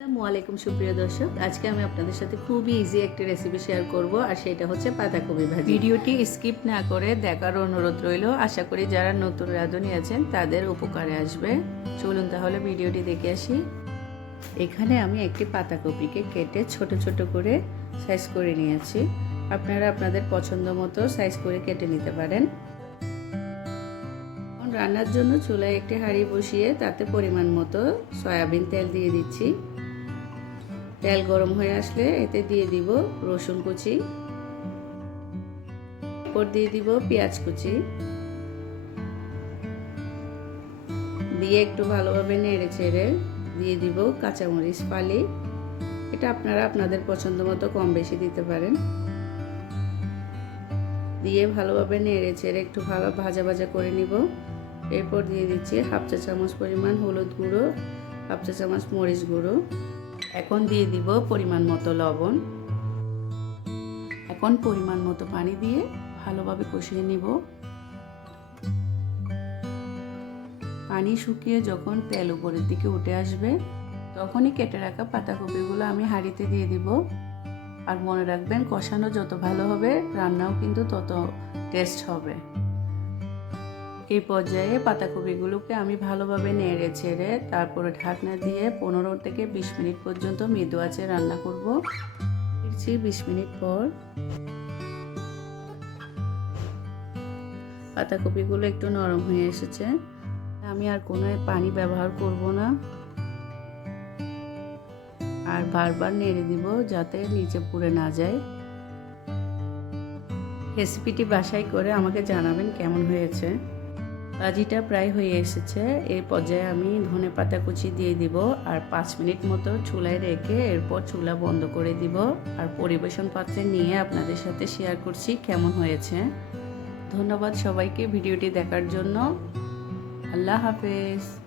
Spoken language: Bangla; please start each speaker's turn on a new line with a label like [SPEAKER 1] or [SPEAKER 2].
[SPEAKER 1] আসসালামু আলাইকুম, সুপ্রিয় দর্শক। আজকে আমি আপনাদের সাথে খুবই ইজি একটি রেসিপি শেয়ার করব, আর সেটা হচ্ছে পাতাকপি ভাজি। ভিডিওটি স্কিপ না করে দেখার অনুরোধ রইল। আশা করি যারা নতুন রাঁধুনি আছেন, তাদের উপকারে আসবে। চলুন তাহলে ভিডিওটি দেখে আসি। এখানে আমি একটি পাতাকপিকে কেটে ছোট ছোট করে সাইজ করে নিয়েছি। আপনারা আপনাদের পছন্দ মতো সাইজ করে কেটে নিতে পারেন। রান্নার জন্য চুলায় একটি হাঁড়ি বসিয়ে তাতে পরিমাণ মতো সয়াবিন তেল দিয়ে দিচ্ছি। তেল গরম হয়ে আসলে এতে দিয়ে দিব রসুন কুচি, এরপর দিয়ে দিব পেঁয়াজ কুচি। দিয়ে একটু ভালোভাবে নেড়ে ছেড়ে দিয়ে দিব কাঁচামরিচ ফালি। এটা আপনারা আপনাদের পছন্দ মতো কম বেশি দিতে পারেন। দিয়ে ভালোভাবে নেড়ে ছেড়ে একটু ভালো ভাজা ভাজা করে নিব। এরপর দিয়ে দিচ্ছি হাফ চা চামচ পরিমাণ হলুদ গুঁড়ো, হাফ চা চামচ মরিচ গুঁড়ো। এখন দিয়ে দিব পরিমাণ মতো লবণ। এখন পরিমাণ মতো পানি দিয়ে ভালোভাবে কষিয়ে নিব। পানি শুকিয়ে যখন তেল উপরের দিকে উঠে আসবে, তখনই কেটে রাখা পাতাকপিগুলো আমি হাঁড়িতে দিয়ে দিব। আর মনে রাখবেন, কষানো যত ভালো হবে, রান্নাও কিন্তু তত টেস্ট হবে। এই পর্যায়ে পাতাকপিগুলোকে আমি ভালোভাবে নেড়ে ছেড়ে তারপরে ঢাকনা দিয়ে পনেরো থেকে বিশ মিনিট পর্যন্ত মৃদু আছে রান্না করব। ফিরছি বিশ মিনিট পর। পাতাকপিগুলো একটু নরম হয়ে এসেছে। আমি আর কোনো পানি ব্যবহার করব না। আর বারবার নেড়ে দিব যাতে নিচে পুড়ে না যায়। রেসিপিটি বাসায় করে আমাকে জানাবেন কেমন হয়েছে। ভাজিটা প্রায় হয়ে এসেছে। এই পর্যায়ে আমি ধনে পাতা কুচি দিয়ে দিব আর পাঁচ মিনিট মতো চুলায় রেখে এরপর চুলা বন্ধ করে দিব। আর পরিবেশন পাত্রে নিয়ে আপনাদের সাথে শেয়ার করছি কেমন হয়েছে। ধন্যবাদ সবাইকে ভিডিওটি দেখার জন্য। আল্লাহ হাফেজ।